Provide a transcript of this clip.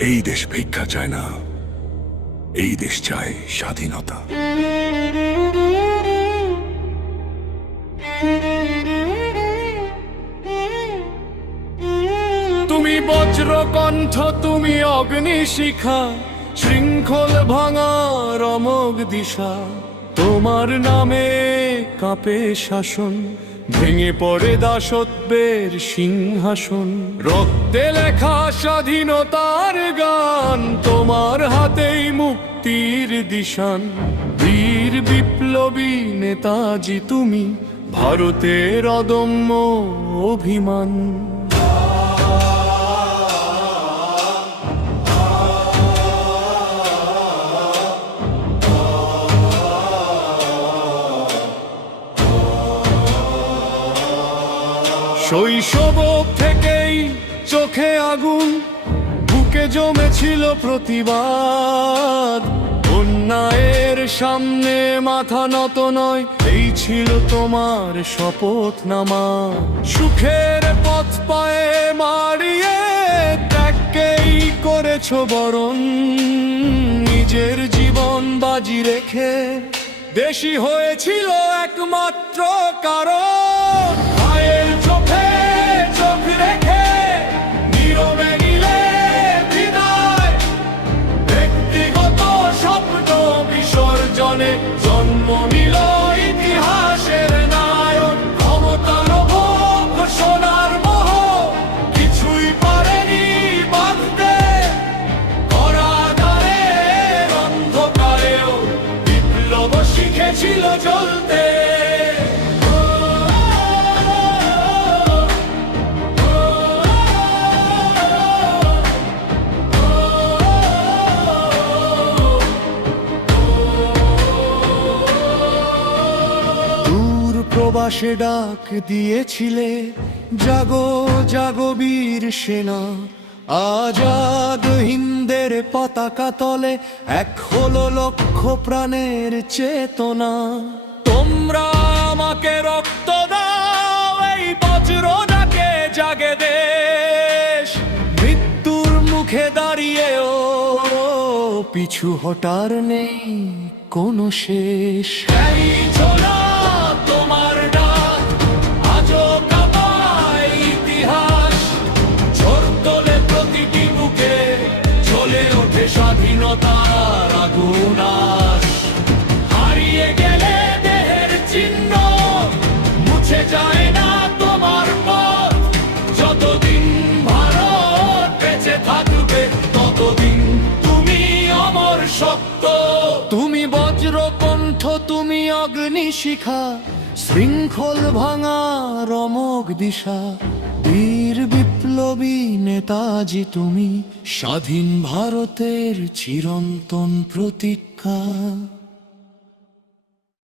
এই দেশ ভিক্ষা চায় না। এই দেশ চায় স্বাধীনতা। তুমি বজ্রকণ্ঠ, তুমি অগ্নিশিখা, শৃঙ্খল ভাঙার অমোঘ দিশা। তোমার নামে কাঁপে শাসন ভেঙে পড়ে দাসত্বের সিংহাসন। রক্তে লেখা স্বাধীনতার গান, তোমার হাতেই মুক্তির দিশান। বীর বিপ্লবী নেতাজি তুমি, ভারতের অদম্য অভিমান। শৈশব থেকেই চোখে আগুন, বুকে জমেছিল প্রতিবাদ। অন্যায়ের সামনে মাথা নত নয়, এই ছিল তোমার শপথ নামা সুখের পথ পায়ে মারিয়ে ত্যাগকেই করেছ বরণ। নিজের জীবন বাজি রেখে দেশি হয়েছিল একমাত্র কারণ। Yeah. প্রবাসে ডাক দিয়েছিলে, জাগো জাগো বীর সেনা, আজাদ হিন্দের পতাকা তলে এক হলো লক্ষ প্রাণের চেতনা। তোমরা আমাকে রক্ত দাও, এই বজ্র ডাকে জাগে দেশ। মৃত্যুর মুখে দাঁড়িয়েও পিছু হটার নেই কোনো শেষ। অগ্নিশিখা শৃঙ্খল ভাঙা রমক দিশা। বীর বিপ্লবী নেতাজি তুমি স্বাধীন ভারতের চিরন্তন প্রতীক্ষা।